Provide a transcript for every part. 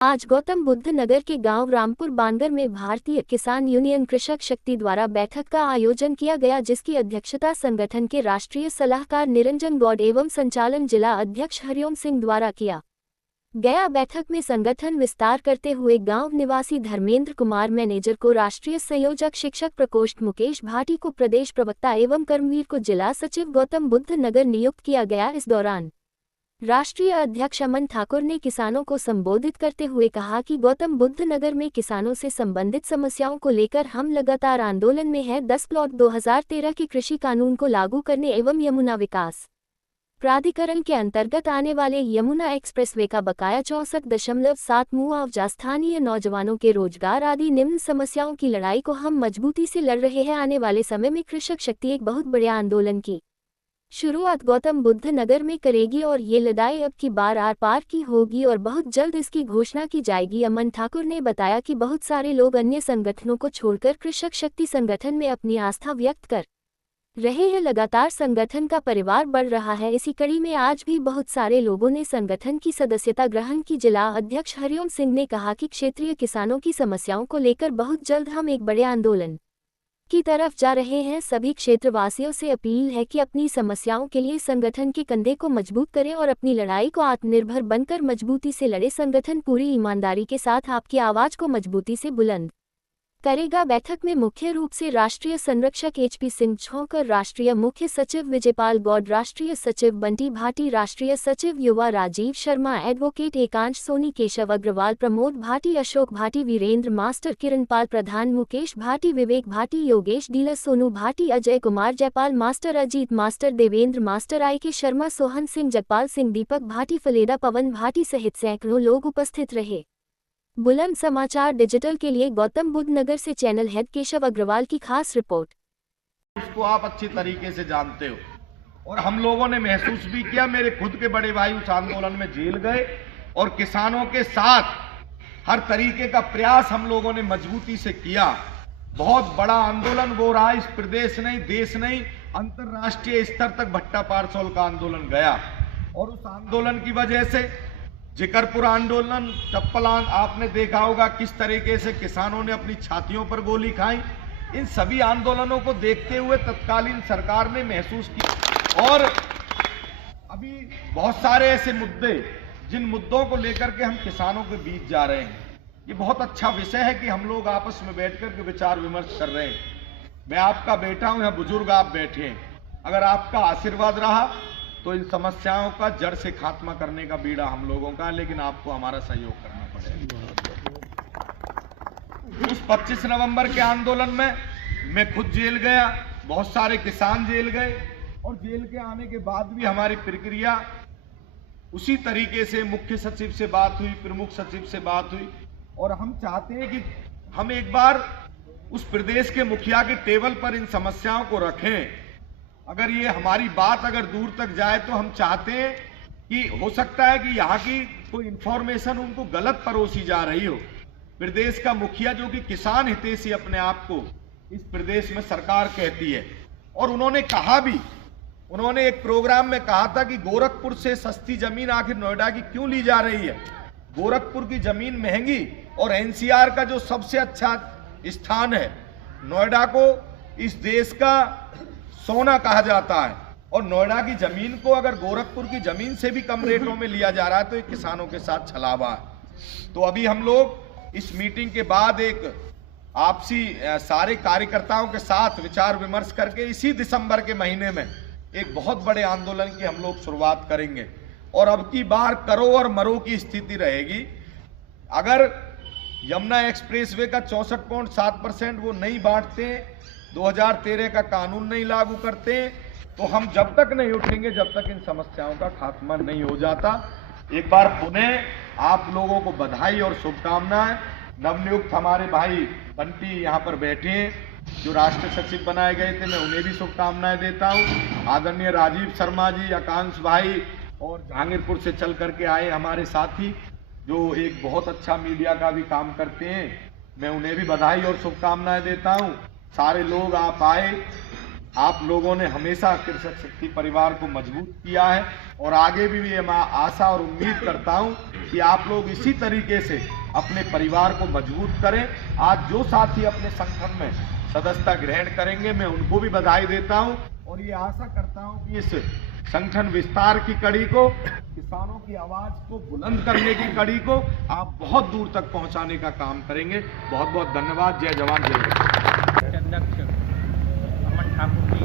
आज गौतम बुद्ध नगर के गांव रामपुर बांगर में भारतीय किसान यूनियन कृषक शक्ति द्वारा बैठक का आयोजन किया गया, जिसकी अध्यक्षता संगठन के राष्ट्रीय सलाहकार निरंजन गौड़ एवं संचालन जिला अध्यक्ष हरिओम सिंह द्वारा किया गया। बैठक में संगठन विस्तार करते हुए गांव निवासी धर्मेंद्र कुमार मैनेजर को राष्ट्रीय संयोजक शिक्षक प्रकोष्ठ, मुकेश भाटी को प्रदेश प्रवक्ता एवं कर्मवीर को जिला सचिव गौतम बुद्ध नगर नियुक्त किया गया। इस दौरान राष्ट्रीय अध्यक्ष अमन ठाकुर ने किसानों को संबोधित करते हुए कहा कि गौतम बुद्ध नगर में किसानों से संबंधित समस्याओं को लेकर हम लगातार आंदोलन में हैं। 10 प्लॉट 2013 के कृषि कानून को लागू करने एवं यमुना विकास प्राधिकरण के अंतर्गत आने वाले यमुना एक्सप्रेसवे का बकाया 64.7 मुआवजा, स्थानीय नौजवानों के रोजगार आदि निम्न समस्याओं की लड़ाई को हम मजबूती से लड़ रहे हैं। आने वाले समय में कृषक शक्ति एक बहुत बड़े आंदोलन की शुरुआत गौतम बुद्ध नगर में करेगी और ये लड़ाई अब की बार आर पार की होगी और बहुत जल्द इसकी घोषणा की जाएगी। अमन ठाकुर ने बताया कि बहुत सारे लोग अन्य संगठनों को छोड़कर कृषक शक्ति संगठन में अपनी आस्था व्यक्त कर रहे हैं। लगातार संगठन का परिवार बढ़ रहा है। इसी कड़ी में आज भी बहुत सारे लोगों ने संगठन की सदस्यता ग्रहण की। जिला अध्यक्ष हरिओम सिंह ने कहा कि क्षेत्रीय किसानों की समस्याओं को लेकर बहुत जल्द हम एक बड़े आंदोलन की तरफ जा रहे हैं। सभी क्षेत्रवासियों से अपील है कि अपनी समस्याओं के लिए संगठन के कंधे को मजबूत करें और अपनी लड़ाई को आत्मनिर्भर बनकर मजबूती से लड़े। संगठन पूरी ईमानदारी के साथ आपकी आवाज को मजबूती से बुलंद करेगा। बैठक में मुख्य रूप से राष्ट्रीय संरक्षक HP सिंह छोकर, राष्ट्रीय मुख्य सचिव विजयपाल गौड़, राष्ट्रीय सचिव बंटी भाटी, राष्ट्रीय सचिव युवा Rajiv Sharma, advocate Ekansh Soni, Keshav Agarwal, Pramod Bhati, Ashok Bhati, Virendra master, Kiranpal Pradhan, Mukesh Bhati, Vivek Bhati, Yogesh dealer, Sonu Bhati, Ajay Kumar, Jaipal master, Ajit master, Devendra master, IK Sharma, Sohan Singh, Jagpal Singh, Deepak Bhati, Faleda, Pawan Bhati सहित सैकड़ों लोग उपस्थित रहे। बुलंद समाचार डिजिटल के लिए गौतम बुद्ध नगर से चैनल हेड केशव अग्रवाल की खास रिपोर्ट। उसको आप अच्छी तरीके से जानते हो और हम लोगों ने महसूस भी किया। मेरे खुद के बड़े भाई उस आंदोलन में जेल गए और किसानों के साथ हर तरीके का प्रयास हम लोगों ने मजबूती से किया। बहुत बड़ा आंदोलन वो रहा। इस प्रदेश नहीं, देश नहीं, अंतरराष्ट्रीय स्तर तक भट्टा पारसोल का आंदोलन गया और उस आंदोलन की वजह से जिकरपुर आंदोलन, चप्पलान, आपने देखा होगा किस तरीके से किसानों ने अपनी छातियों पर गोली खाई। इन सभी आंदोलनों को देखते हुए तत्कालीन सरकार ने महसूस किया और अभी बहुत सारे ऐसे मुद्दे, जिन मुद्दों को लेकर के हम किसानों के बीच जा रहे हैं, ये बहुत अच्छा विषय है कि हम लोग आपस में बैठकर के विचार विमर्श कर रहे हैं। मैं आपका बेटा हूं, यहाँ बुजुर्ग आप बैठे हैं। अगर आपका आशीर्वाद रहा तो इन समस्याओं का जड़ से खात्मा करने का बीड़ा हम लोगों का, लेकिन आपको हमारा सहयोग करना पड़ेगा। उस 25 नवंबर के आंदोलन में मैं खुद जेल गया, बहुत सारे किसान जेल गए और जेल के आने के बाद भी हमारी प्रक्रिया उसी तरीके से मुख्य सचिव से बात हुई, प्रमुख सचिव से बात हुई और हम चाहते हैं कि हम एक बार उस प्रदेश के मुखिया के टेबल पर इन समस्याओं को रखें। अगर ये हमारी बात अगर दूर तक जाए तो हम चाहते हैं कि हो सकता है कि यहाँ की कोई इंफॉर्मेशन उनको गलत परोसी जा रही हो। प्रदेश का मुखिया जो कि किसान हितैषी अपने आप को इस प्रदेश में सरकार कहती है और उन्होंने कहा भी, उन्होंने एक प्रोग्राम में कहा था कि गोरखपुर से सस्ती जमीन आखिर नोएडा की क्यों ली जा रही है। गोरखपुर की जमीन महंगी और NCR का जो सबसे अच्छा स्थान है, नोएडा को इस देश का सोना कहा जाता है और नोएडा की जमीन को अगर गोरखपुर की जमीन से भी कम रेटों में लिया जा रहा है तो ये किसानों के साथ छलावा है। तो अभी हम लोग इस मीटिंग के बाद एक आपसी सारे कार्यकर्ताओं के साथ विचार विमर्श करके इसी दिसंबर के महीने में एक बहुत बड़े आंदोलन की हम लोग शुरुआत करेंगे और अब की बार करो और मरो की स्थिति रहेगी। अगर यमुना एक्सप्रेसवे का 64.7% वो नहीं बांटते, 2013 का कानून नहीं लागू करते, तो हम जब तक नहीं उठेंगे जब तक इन समस्याओं का खात्मा नहीं हो जाता। एक बार पुनः आप लोगों को बधाई और शुभकामनाएं। नवनियुक्त हमारे भाई बंटी यहाँ पर बैठे हैं जो राष्ट्रीय सचिव बनाए गए थे, मैं उन्हें भी शुभकामनाएं देता हूँ। आदरणीय राजीव शर्मा जी, आकांक्ष भाई और जहांगीरपुर से चल करके आए हमारे साथी जो एक बहुत अच्छा मीडिया का भी काम करते हैं, मैं उन्हें भी बधाई और शुभकामनाएं देता हूँ। सारे लोग आप आए, आप लोगों ने हमेशा कृषक शक्ति परिवार को मजबूत किया है और आगे भी मैं आशा और उम्मीद करता हूं कि आप लोग इसी तरीके से अपने परिवार को मजबूत करें। आज जो साथी अपने संगठन में सदस्यता ग्रहण करेंगे मैं उनको भी बधाई देता हूं और ये आशा करता हूं कि इस संगठन विस्तार की कड़ी को, किसानों की आवाज को बुलंद करने की कड़ी को आप बहुत दूर तक पहुंचाने का काम करेंगे। बहुत बहुत धन्यवाद। जय जवान जय किसान। अध्यक्ष अमन ठाकुर जी,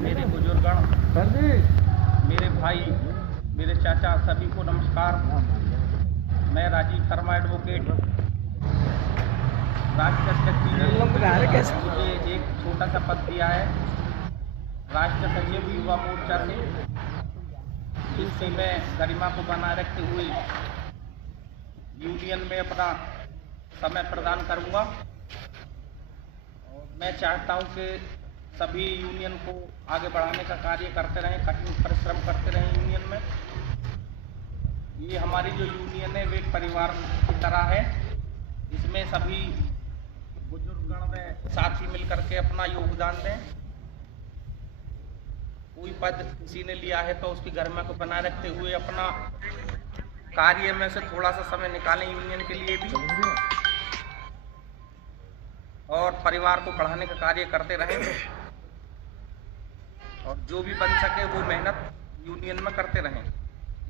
मेरे बुजुर्गण, मेरे भाई, मेरे चाचा, सभी को नमस्कार। मैं राजीव शर्मा एडवोकेट, राष्ट्रीय अध्यक्ष जी ने मुझे एक छोटा सा पद दिया है राष्ट्रीय सचिव युवा मोर्चा से, जिससे मैं गरिमा को बनाए रखते हुए यूनियन में अपना समय प्रदान करूंगा। और मैं चाहता हूं कि सभी यूनियन को आगे बढ़ाने का कार्य करते रहें, कठिन परिश्रम करते रहें यूनियन में। ये हमारी जो यूनियन है वे एक परिवार की तरह है। इसमें सभी बुजुर्गगण में साथी मिलकर के अपना योगदान दें। कोई पद किसी ने लिया है तो उसकी गरिमा को बनाए रखते हुए अपना कार्य में से थोड़ा सा समय निकालें यूनियन के लिए भी, और परिवार को बढ़ाने का कार्य करते रहें। और जो भी बन सके वो मेहनत यूनियन में करते रहें।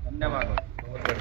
धन्यवाद।